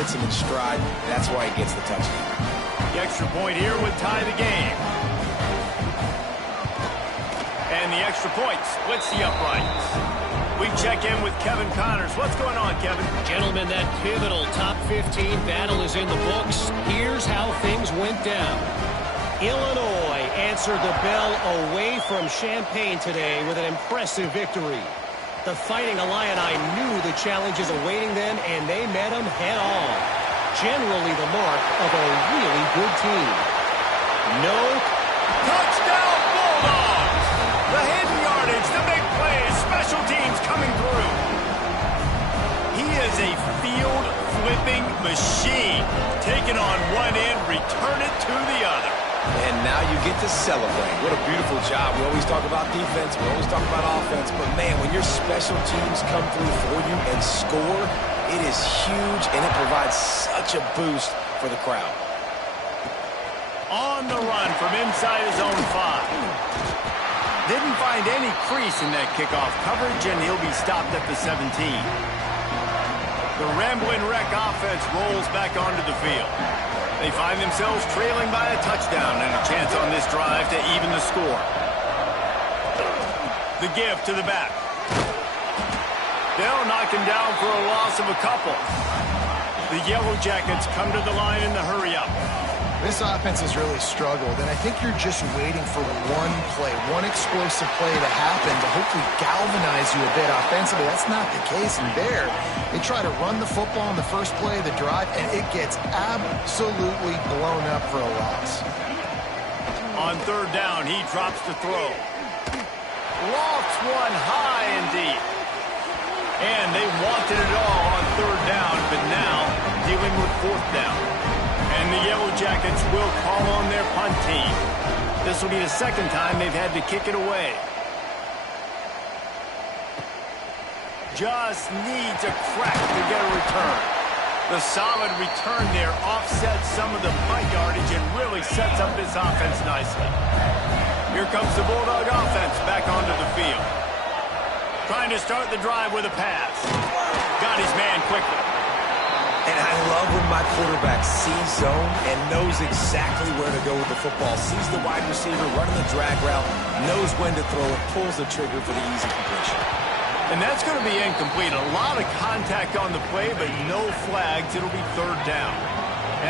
hits him in stride. That's why he gets the touchdown. The extra point here would tie the game. And the extra point splits the uprights. We check in with Kevin Connors. What's going on, Kevin? Gentlemen, that pivotal top 15 battle is in the books. Here's how things went down. Illinois answered the bell away from Champaign today with an impressive victory. The Fighting Illini knew the challenges awaiting them, and they met them head-on. Generally the mark of a really good team. No. Touchdown, Bulldogs! The hidden yardage, the big plays, special teams coming through. He is a field-flipping machine. Taking on one end, return it to the other. And now you get to celebrate. What a beautiful job. We always talk about defense. We always talk about offense. But, man, when your special teams come through for you and score, it is huge, and it provides such a boost for the crowd. On the run from inside his own 5. Didn't find any crease in that kickoff coverage, and he'll be stopped at the 17. The Ramblin' Wreck offense rolls back onto the field. They find themselves trailing by a touchdown and a chance on this drive to even the score. The give to the back. They'll knock him down for a loss of a couple. The Yellow Jackets come to the line in the hurry-up. This offense has really struggled, and I think you're just waiting for one play, one explosive play to happen to hopefully galvanize you a bit offensively. That's not the case in there. They try to run the football in the first play of the drive, and it gets absolutely blown up for a loss. On third down, he drops to throw. Lofts one high and deep. And they wanted it all on third down, but now dealing with fourth down. And the Yellow Jackets will call on their punt team. This will be the second time they've had to kick it away. Just needs a crack to get a return. The solid return there offsets some of the punt yardage and really sets up this offense nicely. Here comes the Bulldog offense back onto the field. Trying to start the drive with a pass. Got his man quickly. And I love when my quarterback sees zone and knows exactly where to go with the football. Sees the wide receiver running the drag route, knows when to throw it, pulls the trigger for the easy completion. And that's going to be incomplete. A lot of contact on the play, but no flags. It'll be third down.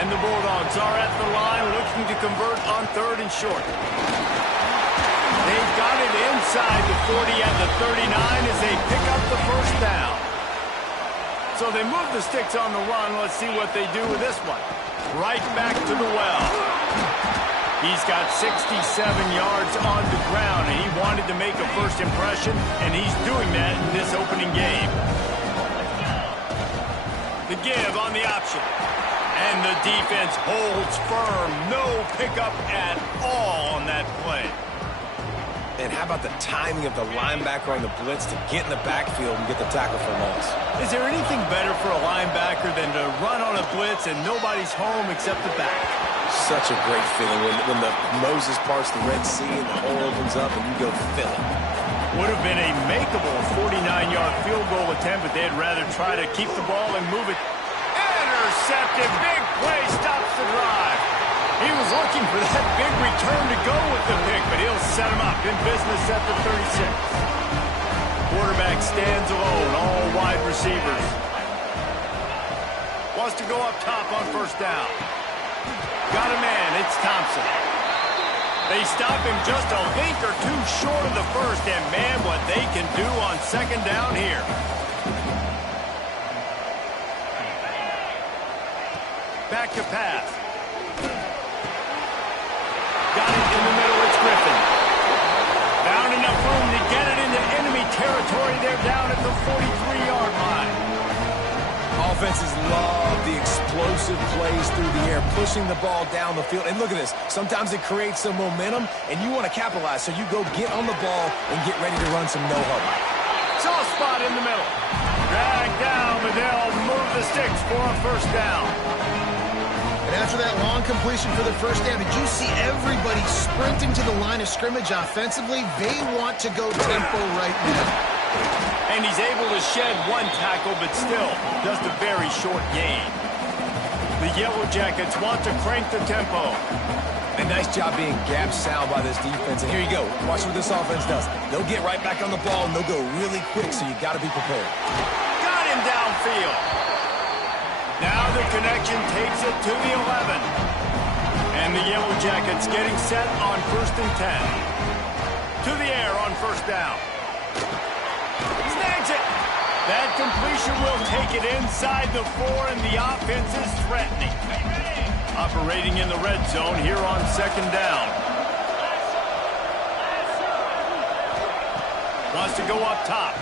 And the Bulldogs are at the line looking to convert on third and short. They've got it inside the 40 at the 39 as they pick up the first down. So they move the sticks on the run. Let's see what they do with this one. Right back to the well. He's got 67 yards on the ground, and he wanted to make a first impression, and he's doing that in this opening game. The give on the option. And the defense holds firm. No pickup at all on that play. And how about the timing of the linebacker on the blitz to get in the backfield and get the tackle for loss? Is there anything better for a linebacker than to run on a blitz and nobody's home except the back? Such a great feeling when the Moses parts the Red Sea and the hole opens up and you go fill it. Would have been a makeable 49-yard field goal attempt, but they'd rather try to keep the ball and move it. Intercepted. Big play stops the drive. He was looking for that big return to go with the pick, but he'll set him up in business at the 36. Quarterback stands alone, all wide receivers. Wants to go up top on first down. Got a man, it's Thompson. They stop him just a link or two short of the first, and man, what they can do on second down here. Back to pass. Got it in the middle, it's Griffin. Found enough room to get it into enemy territory. They're down at the 43-yard line. Offenses love the explosive plays through the air, pushing the ball down the field. And look at this. Sometimes it creates some momentum, and you want to capitalize. So you go get on the ball and get ready to run some no-huddle. Soft spot in the middle. Drag down, but they'll move the sticks for a first down. And after that long completion for the first down, did you see everybody sprinting to the line of scrimmage offensively? They want to go tempo right now. And he's able to shed one tackle, but still just a very short gain. The Yellow Jackets want to crank the tempo. A nice job being gap sound by this defense. And here you go. Watch what this offense does. They'll get right back on the ball, and they'll go really quick, so you got to be prepared. Got him downfield. Now the connection takes it to the 11. And the Yellow Jackets getting set on 1st and 10. To the air on 1st down. Snags it. That completion will take it inside the 4, and the offense is threatening. Operating in the red zone here on 2nd down. Wants to go up top.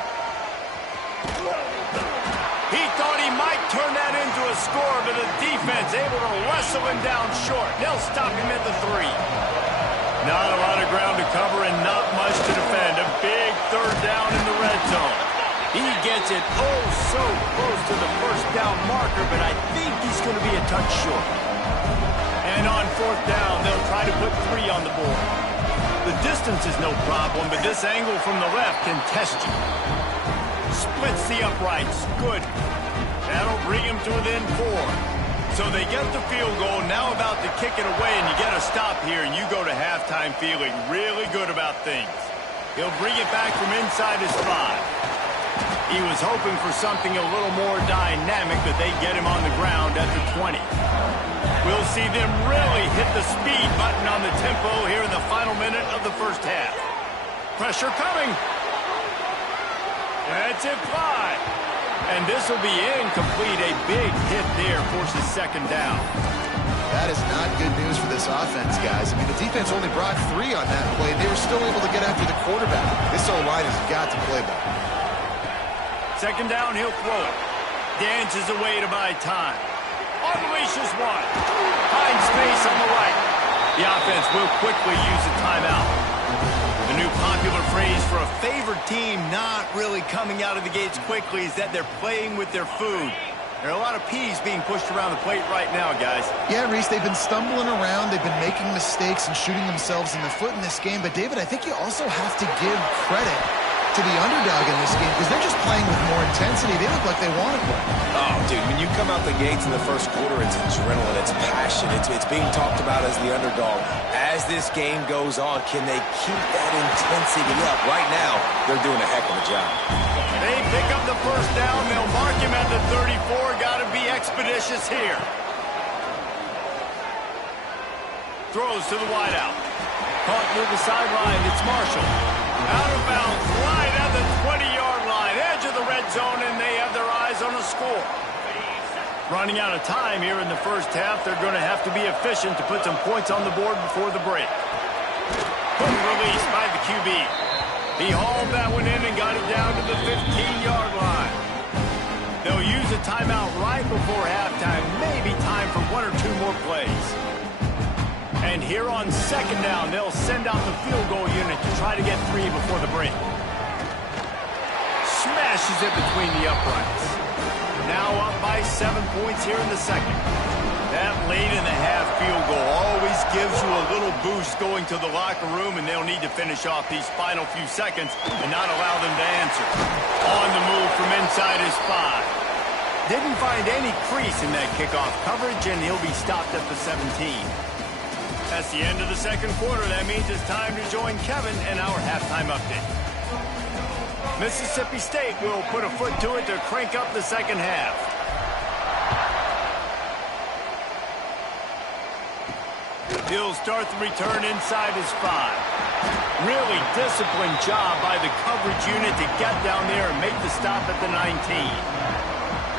He thought he might turn that into a score, but the defense able to wrestle him down short. They'll stop him at the 3. Not a lot of ground to cover and not much to defend. A big 3rd down in the red zone. He gets it oh so close to the 1st down marker, but I think he's going to be a touch short. And on 4th down, they'll try to put 3 on the board. The distance is no problem, but this angle from the left can test you. Splits the uprights. Good. That'll bring him to within 4. So they get the field goal, now about to kick it away, and you get a stop here, and you go to halftime feeling really good about things. He'll bring it back from inside his 5. He was hoping for something a little more dynamic, but they get him on the ground at the 20. We'll see them really hit the speed button on the tempo here in the final minute of the 1st half. Pressure coming. That's it, 5. And this will be incomplete. A big hit there forces 2nd down. That is not good news for this offense, guys. I mean, the defense only brought 3 on that play. They were still able to get after the quarterback. This O-line has got to play better. 2nd down, he'll throw it. Dances away to buy time. Unleashes 1. Finds space on the right. The offense will quickly use a timeout. The new popular phrase for a favored team not really coming out of the gates quickly is that they're playing with their food. There are a lot of peas being pushed around the plate right now, guys. Yeah, Reese, they've been stumbling around. They've been making mistakes and shooting themselves in the foot in this game. But, David, I think you also have to give credit to the underdog in this game because they're just playing with more intensity. They look like they want to play. Oh, dude, when you come out the gates in the 1st quarter, it's adrenaline, it's passion, it's being talked about as the underdog. As this game goes on, can they keep that intensity up? Right now, they're doing a heck of a job. They pick up the 1st down. They'll mark him at the 34. Got to be expeditious here. Throws to the wideout. Caught near the sideline. It's Marshall. Out of bounds, right at the 20-yard line, edge of the red zone, and they have their eyes on a score. Running out of time here in the 1st half, they're going to have to be efficient to put some points on the board before the break. Quick release by the QB. He hauled that one in and got it down to the 15-yard line. They'll use a timeout right before halftime, maybe time for 1 or 2 more plays. And here on 2nd down, they'll send out the field goal unit to try to get 3 before the break. Smashes it between the uprights. Now up by 7 points here in the 2nd. That late in the half field goal always gives you a little boost going to the locker room, and they'll need to finish off these final few seconds and not allow them to answer. On the move from inside his 5. Didn't find any crease in that kickoff coverage, and he'll be stopped at the 17. That's the end of the 2nd quarter. That means it's time to join Kevin in our halftime update. Mississippi State will put a foot to it to crank up the 2nd half. He'll start the return inside his 5. Really disciplined job by the coverage unit to get down there and make the stop at the 19.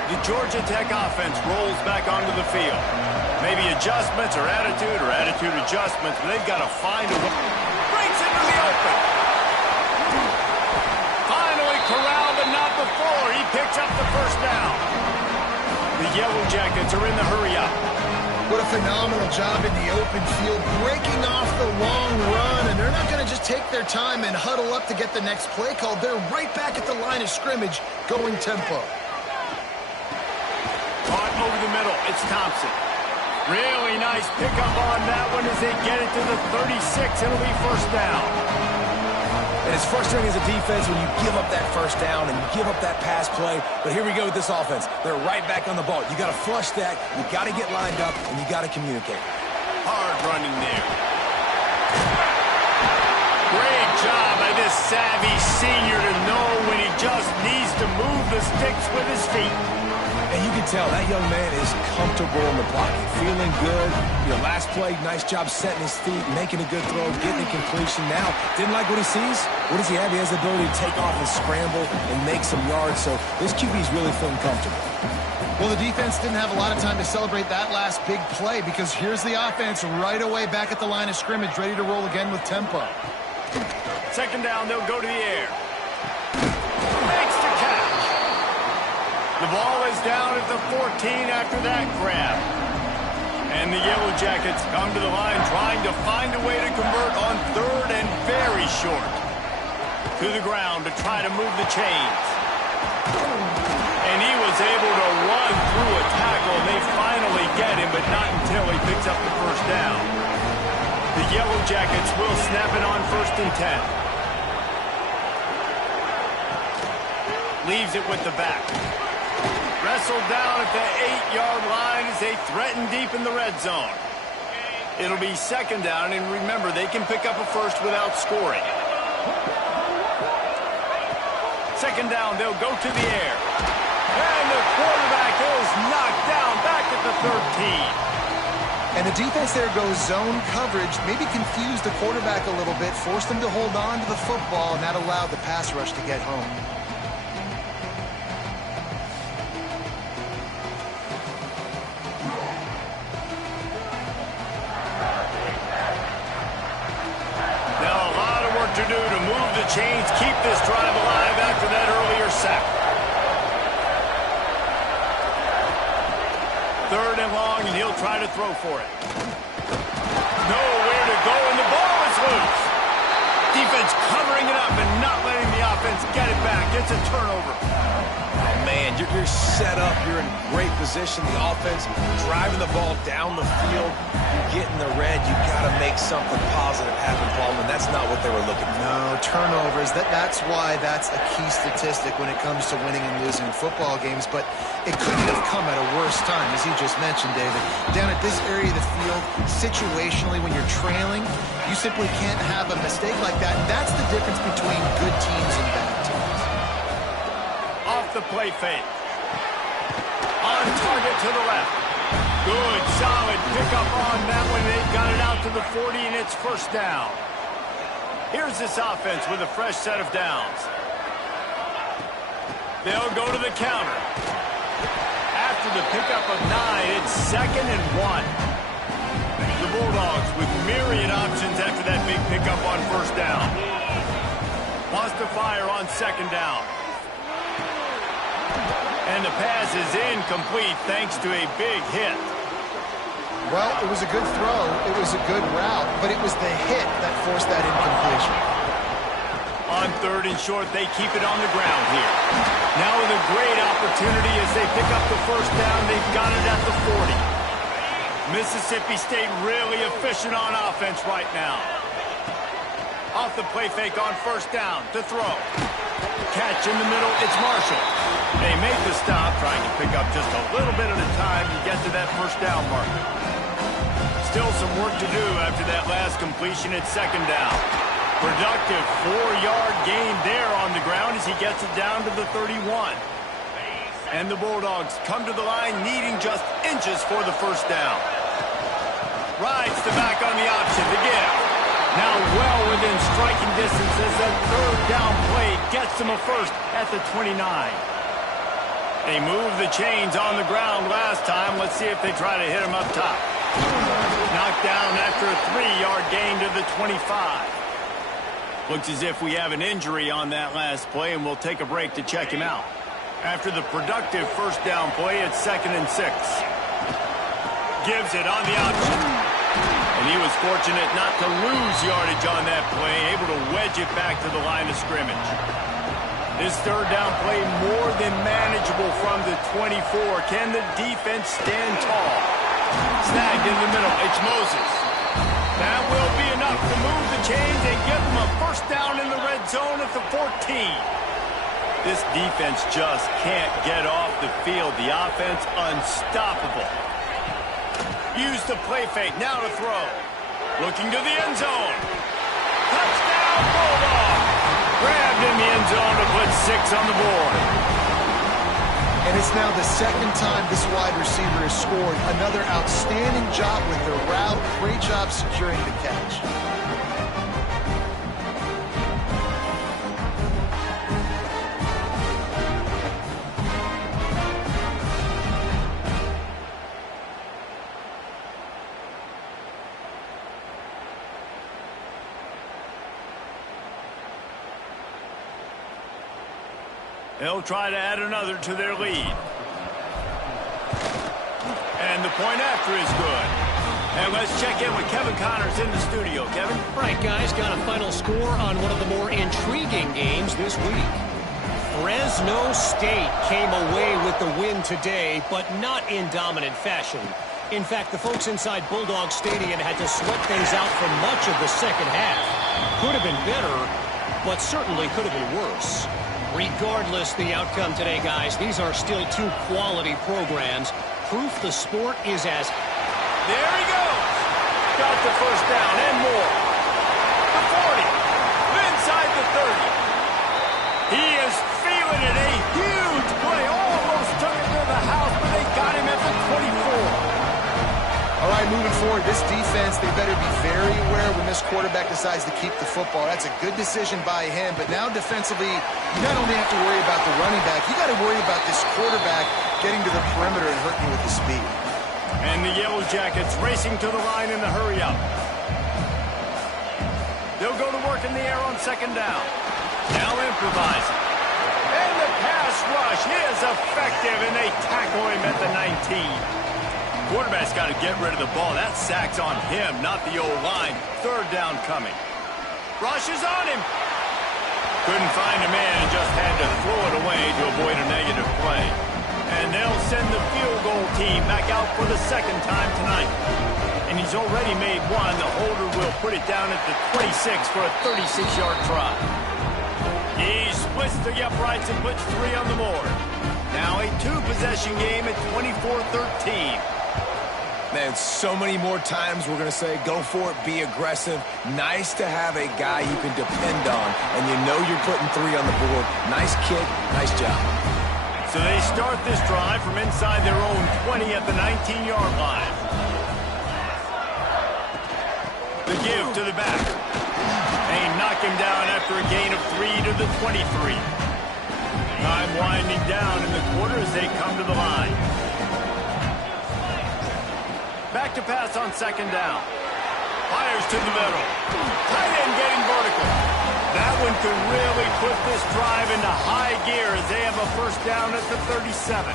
The Georgia Tech offense rolls back onto the field. Maybe adjustments or attitude adjustments, but they've got to find a way. Breaks into the open. Finally corralled, but not before. He picks up the 1st down. The Yellow Jackets are in the hurry-up. What a phenomenal job in the open field, breaking off the long run, and they're not going to just take their time and huddle up to get the next play called. They're right back at the line of scrimmage, going tempo. Caught over the middle. It's Thompson. Really nice pickup on that one as they get it to the 36. It'll be 1st down. And it's frustrating as a defense when you give up that first down and you give up that pass play. But here we go with this offense. They're right back on the ball. You got to flush that. You got to get lined up, and you got to communicate. Hard running there. Great job by this savvy senior to know when he just needs to move the sticks with his feet. And you can tell that young man is comfortable in the pocket, feeling good. You know, last play, nice job setting his feet, making a good throw, getting a completion. Now, didn't like what he sees. What does he have? He has the ability to take off and scramble and make some yards. So this QB is really feeling comfortable. Well, the defense didn't have a lot of time to celebrate that last big play because here's the offense right away back at the line of scrimmage, ready to roll again with tempo. Second down, they'll go to the air. Makes the catch. The ball is down at the 14 after that grab. And the Yellow Jackets come to the line trying to find a way to convert on third and very short. To the ground to try to move the chains. And he was able to run through a tackle, and they finally get him, but not until he picks up the first down. The Yellow Jackets will snap it on 1st and 10. Leaves it with the back. Wrestled down at the 8-yard line as they threaten deep in the red zone. It'll be second down, and remember, they can pick up a first without scoring. Second down, they'll go to the air. And the quarterback is knocked down back at the 13. And the defense there goes zone coverage, maybe confused the quarterback a little bit, forced him to hold on to the football, and that allowed the pass rush to get home. Now a lot of work to do to move the chains, keep this drive alive after that earlier sack. Third and long, and he'll try to throw for it. Nowhere to go, and the ball is loose. Defense covering it up and not letting the offense get it back. It's a turnover. Oh, man, you're set up. You're in great position. The offense driving the ball down the field. You get in the red. You got to make something positive happen, Paul, and that's not what they were looking for. No, turnovers. That's why that's a key statistic when it comes to winning and losing football games. But it couldn't have come at a worse time, as you just mentioned, David. Down at this area of the field, situationally, when you're trailing, you simply can't have a mistake like that. That's the difference between good teams and bad teams. Off the play fake. On target to the left. Good, solid pickup on that one. They've got it out to the 40, and it's first down. Here's this offense with a fresh set of downs. They'll go to the counter. After the pickup of 9, it's 2nd and 1. The Bulldogs with myriad options after that big pickup on first down. Wants to fire on second down. And the pass is incomplete thanks to a big hit. Well, it was a good throw. It was a good route, but it was the hit that forced that incompletion. On third and short, they keep it on the ground here. Now with a great opportunity as they pick up the first down. They've got it at the 40. Mississippi State really efficient on offense right now. Off the play fake on first down to throw. Catch in the middle, it's Marshall. They make the stop, trying to pick up just a little bit at a time to get to that first down marker. Still some work to do after that last completion at second down. Productive 4-yard gain there on the ground as he gets it down to the 31. And the Bulldogs come to the line needing just inches for the first down. Rides the back on the option to give. Now well within striking distance as that third down play gets them a first at the 29. They moved the chains on the ground last time. Let's see if they try to hit him up top. Knocked down after a 3-yard gain to the 25. Looks as if we have an injury on that last play, and we'll take a break to check him out. After the productive first down play, it's 2nd and 6. Gives it on the option. And he was fortunate not to lose yardage on that play, able to wedge it back to the line of scrimmage. This third down play more than manageable from the 24. Can the defense stand tall? Snagged in the middle. It's Moses. That will be enough enough to move the chains and give them a first down in the red zone at the 14. This defense just can't get off the field. The offense unstoppable. Use the play fake. Now to throw. Looking to the end zone. Touchdown, Bulldog. Grabbed in the end zone to put 6 on the board. And it's now the second time this wide receiver has scored. Another outstanding job with the route. Great job securing the catch. They'll try to add another to their lead. And the point after is good. And let's check in with Kevin Connors in the studio. Kevin? Right, guys, got a final score on one of the more intriguing games this week. Fresno State came away with the win today, but not in dominant fashion. In fact, the folks inside Bulldog Stadium had to sweat things out for much of the second half. Could have been better, but certainly could have been worse. Regardless the outcome today, guys, these are still 2 quality programs. Proof the sport is as... There he goes. Got the first down and more. The 40. Inside the 30. He is feeling it. A huge play. Almost took it to the house, but they got him at the 24. All right, moving forward, this defense, they better be very aware when this quarterback decides to keep the football. That's a good decision by him, but now defensively, you not only have to worry about the running back, you got to worry about this quarterback getting to the perimeter and hurting you with the speed. And the Yellow Jackets racing to the line in the hurry-up. They'll go to work in the air on second down. Now improvising. And the pass rush is effective, and they tackle him at the 19. Quarterback's got to get rid of the ball. That sack's on him, not the O-line. Third down coming. Rush is on him. Couldn't find a man and just had to throw it away to avoid a negative play. And they'll send the field goal team back out for the second time tonight. And he's already made one. The holder will put it down at the 26 for a 36-yard try. He splits the uprights and puts 3 on the board. Now a 2-possession game at 24-13. Man, so many more times we're going to say, go for it, be aggressive. Nice to have a guy you can depend on, and you know you're putting 3 on the board. Nice kick, nice job. So they start this drive from inside their own 20 at the 19-yard line. The give to the back. They knock him down after a gain of 3 to the 23. Time winding down in the quarter as they come to the line. Back to pass on second down. Fires to the middle. Tight end getting vertical. That one could really put this drive into high gear as they have a first down at the 37.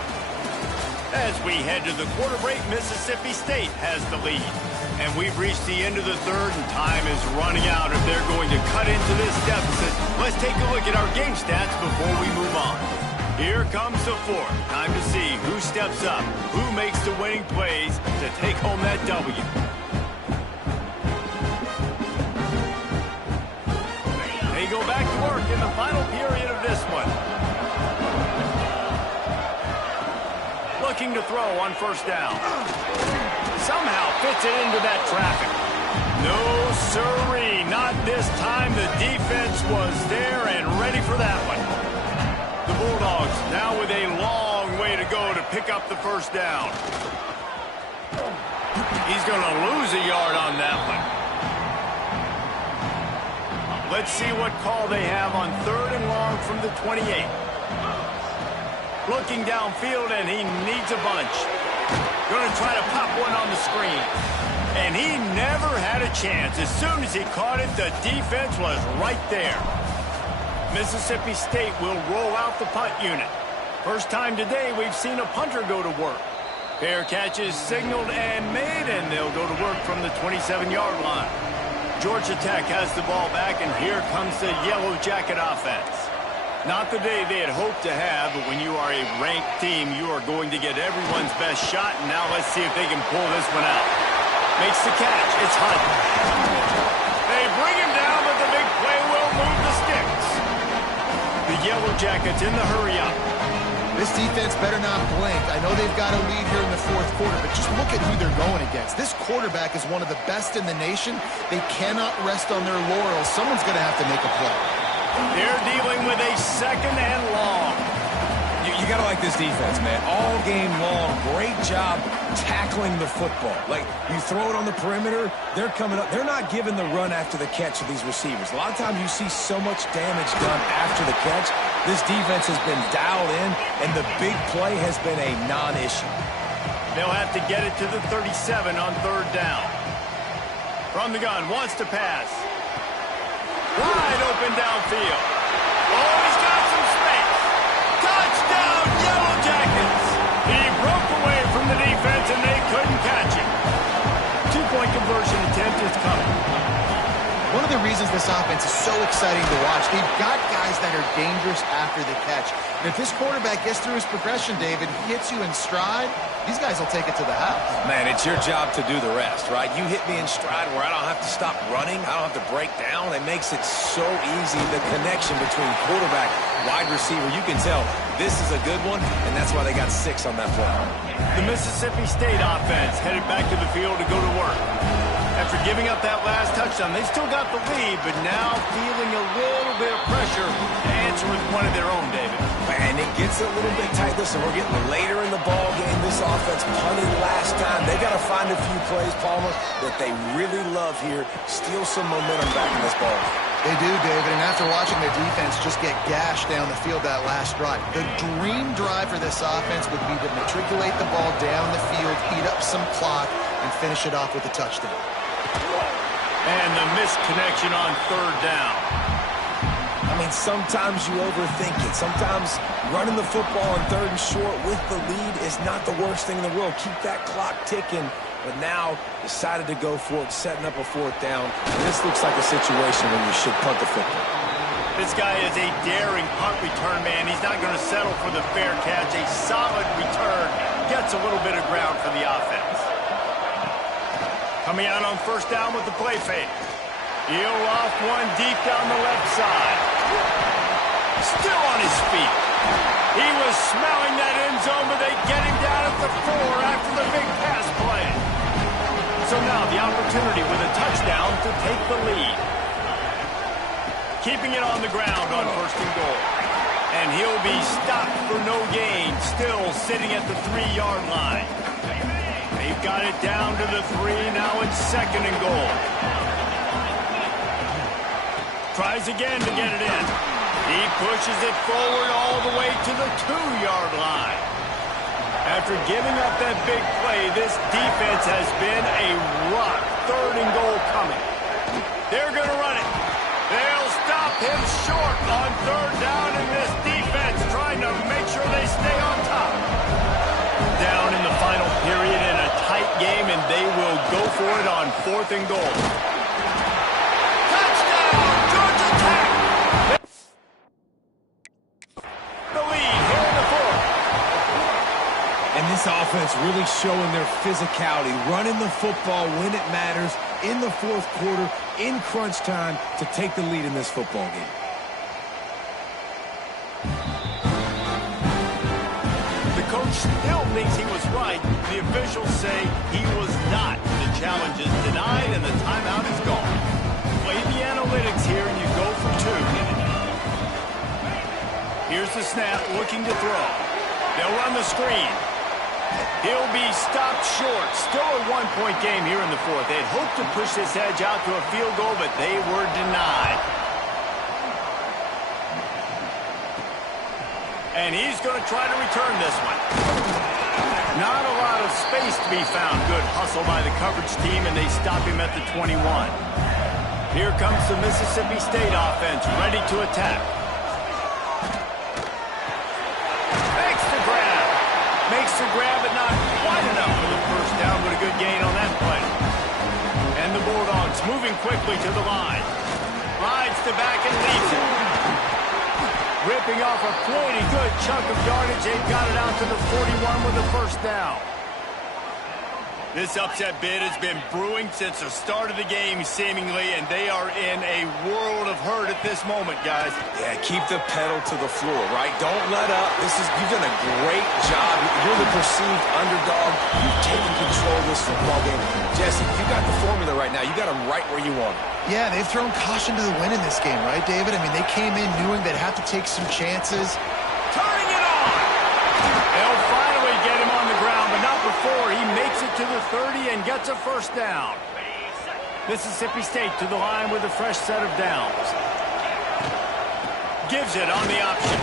As we head to the quarter break, Mississippi State has the lead. And we've reached the end of the third, and time is running out if they're going to cut into this deficit. Let's take a look at our game stats before we move on. Here comes the fourth. Time to see who steps up, who makes the winning plays to take home that W. They go back to work in the final period of this one. Looking to throw on first down. Somehow fits it into that traffic. No siree, not this time. The defense was there and ready for that one. The Bulldogs now with a long way to go to pick up the first down. He's going to lose a yard on that one. Let's see what call they have on third and long from the 28. Looking downfield, and he needs a bunch. Going to try to pop one on the screen. And he never had a chance. As soon as he caught it, the defense was right there. Mississippi State will roll out the punt unit. First time today we've seen a punter go to work. Fair catches signaled and made, and they'll go to work from the 27-yard line. Georgia Tech has the ball back, and here comes the Yellow Jacket offense. Not the day they had hoped to have, but when you are a ranked team, you are going to get everyone's best shot, and now let's see if they can pull this one out. Makes the catch. It's Hunt. They bring him down, but the big play will move the sticks. The Yellow Jackets in the hurry-up. This defense better not blink. I know they've got a lead here in the fourth quarter, but just look at who they're going against. This quarterback is one of the best in the nation. They cannot rest on their laurels. Someone's going to have to make a play. They're dealing with a second and long. You got to like this defense, man. All game long, great job tackling the football. Like, you throw it on the perimeter, they're coming up. They're not giving the run after the catch to these receivers. A lot of times you see so much damage done after the catch. This defense has been dialed in, and the big play has been a non-issue. They'll have to get it to the 37 on third down. From the gun, wants to pass. Wide open downfield. Oh, he's got some space. Touchdown, Yellow Jackets. He broke away from the defense, and they couldn't catch him. Two-point conversion attempt is coming. One of the reasons this offense is so exciting to watch, they've got guys that are dangerous after the catch. And if this quarterback gets through his progression, David, hits you in stride, these guys will take it to the house. Man, it's your job to do the rest, right? You hit me in stride where I don't have to stop running. I don't have to break down. It makes it so easy, the connection between quarterback, wide receiver. You can tell this is a good one, and that's why they got 6 on that play. The Mississippi State offense headed back to the field to go to work. After giving up that last touchdown, they still got the lead, but now feeling a little bit of pressure to answer with one of their own, David. And it gets a little bit tight. Listen, we're getting later in the ball game. This offense punted last time. They got to find a few plays, Palmer, that they really love here. Steal some momentum back in this ball. They do, David, and after watching the defense just get gashed down the field that last drive, the dream drive for this offense would be to matriculate the ball down the field, eat up some clock, and finish it off with a touchdown. And the missed connection on third down. I mean, sometimes you overthink it. Sometimes running the football on third and short with the lead is not the worst thing in the world. Keep that clock ticking. But now decided to go for it, setting up a fourth down. This looks like a situation where you should punt the football. This guy is a daring punt return man. He's not going to settle for the fair catch. A solid return gets a little bit of ground for the offense. Coming out on first down with the play fake. He'll off one deep down the left side. Still on his feet. He was smelling that end zone, but they get him down at the 4 after the big pass play. So now the opportunity with a touchdown to take the lead. Keeping it on the ground on first and goal. And he'll be stopped for no gain, still sitting at the 3-yard line. They've got it down to the 3, now it's second and goal. Tries again to get it in. He pushes it forward all the way to the 2-yard line. After giving up that big play, this defense has been a rock. Third and goal coming. They're going to run it. They'll stop him short on third down, and this defense trying to make sure they stay on top. Down in the final period in a tight game, and they will go for it on fourth and goal. Touchdown, Georgia Tech! The lead here in the fourth. And this offense really showing their physicality, running the football when it matters in the fourth quarter, in crunch time, to take the lead in this football game. The coach still thinks he was right. The officials say he was not. The challenge is denied, and the timeout is gone. Play the analytics here, and you go for 2. Here's the snap, looking to throw. They'll run the screen. He'll be stopped short. Still a one-point game here in the fourth. They'd hoped to push this edge out to a field goal, but they were denied. And he's going to try to return this one. Not a lot of space to be found. Good hustle by the coverage team, and they stop him at the 21. Here comes the Mississippi State offense, ready to attack. Makes the grab, but not quite enough for the first down, but a good gain on that play. And the Bulldogs moving quickly to the line. Rides the back and leaves it. Ripping off a pretty good chunk of yardage. They've got it out to the 41 with the first down. This upset bid has been brewing since the start of the game, seemingly, and they are in a world of hurt at this moment, guys. Yeah, keep the pedal to the floor, right? Don't let up. You've done a great job. You're the perceived underdog. You've taken control of this football game. Jesse, you got the formula right now. You got them right where you want them. Yeah, they've thrown caution to the wind in this game, right, David? I mean, they came in knowing they'd have to take some chances. Turning it on! They'll finally get him on the ground, but not before he makes it to the 30 and gets a first down. Mississippi State to the line with a fresh set of downs. Gives it on the option.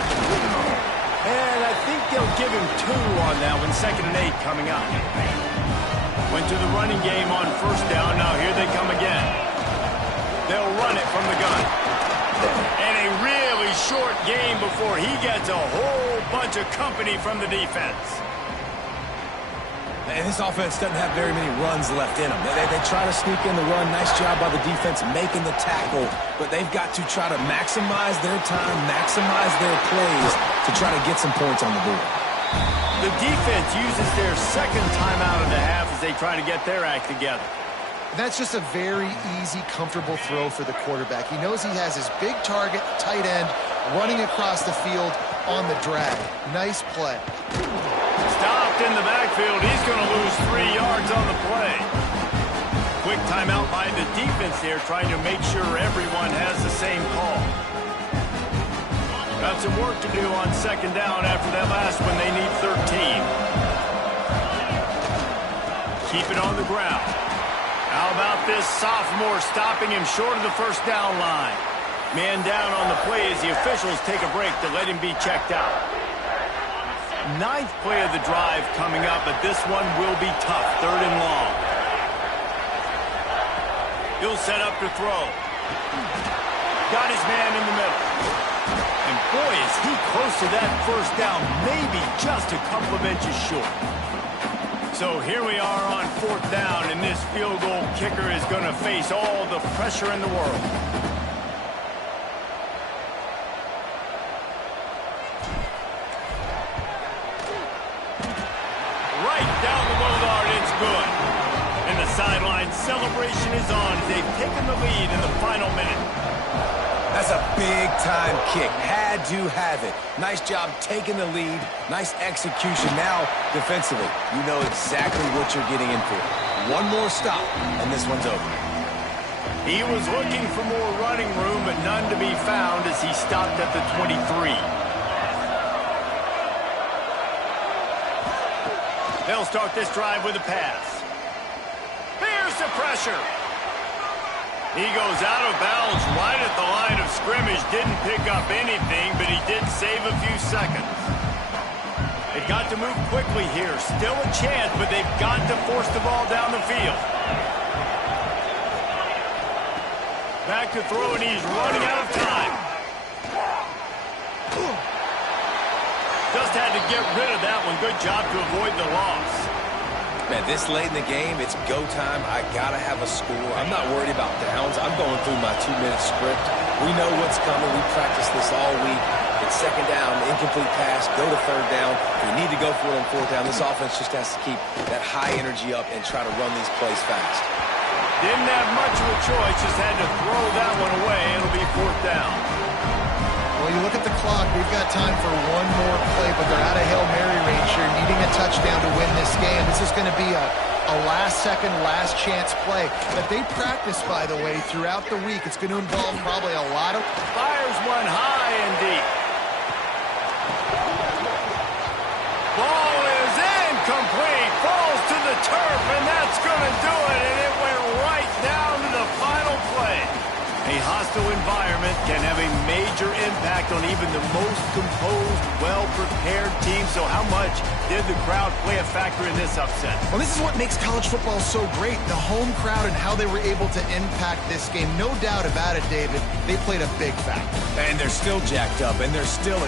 And I think they'll give him 2 on that one, 2nd and 8 coming up. Went to the running game on first down. Now here they come again. They'll run it from the gun. And a really short game before he gets a whole bunch of company from the defense. And this offense doesn't have very many runs left in them. They try to sneak in the run. Nice job by the defense making the tackle. But they've got to try to maximize their time, maximize their plays to try to get some points on the board. The defense uses their 2nd timeout of the half as they try to get their act together. That's just a very easy, comfortable throw for the quarterback. He knows he has his big target, tight end, running across the field on the drag. Nice play. Stopped in the backfield. He's going to lose 3 yards on the play. Quick timeout by the defense there, trying to make sure everyone has the same call. Got some work to do on 2nd down after that last one. They need 13. Keep it on the ground. How about this sophomore stopping him short of the first down line? Man down on the play as the officials take a break to let him be checked out. 9th play of the drive coming up, but this one will be tough. 3rd and long. He'll set up to throw. Got his man in the middle. And boy, is he close to that first down, maybe just a couple of inches short. So here we are on 4th down, and this field goal kicker is going to face all the pressure in the world. Right down the boulevard, it's good. And the sideline celebration is on as they've taken the lead in the final minute. That's a big-time kick. Had to have it. Nice job taking the lead. Nice execution. Now, defensively, you know exactly what you're getting in for. One more stop, and this one's over. He was looking for more running room, but none to be found as he stopped at the 23. They'll start this drive with a pass. Here's the pressure. He goes out of bounds right at the line of scrimmage. Didn't pick up anything, but he did save a few seconds. They've got to move quickly here. Still a chance, but they've got to force the ball down the field. Back to throw, and he's running out of time. Just had to get rid of that one. Good job to avoid the loss. Man, this late in the game, it's go time. I got to have a score. I'm not worried about downs. I'm going through my 2-minute script. We know what's coming. We practiced this all week. It's 2nd down, incomplete pass, go to 3rd down. We need to go for it on 4th down. This offense just has to keep that high energy up and try to run these plays fast. Didn't have much of a choice, just had to throw that one away. It'll be 4th down. Well, you look at the clock, we've got time for one more play, but they're out of Hail Mary range here, needing a touchdown to win this game. This is going to be a last-second, last-chance play that they practice, by the way, throughout the week. It's going to involve probably a lot of... Fires one high and deep. Ball is incomplete, falls to the turf, and that's going to do it, and it went right down to the final play. A hostile environment can have a major impact on even the most composed, well-prepared team. So how much did the crowd play a factor in this upset? Well, this is what makes college football so great, the home crowd and how they were able to impact this game. No doubt about it, David. They played a big factor. And they're still jacked up, and they're still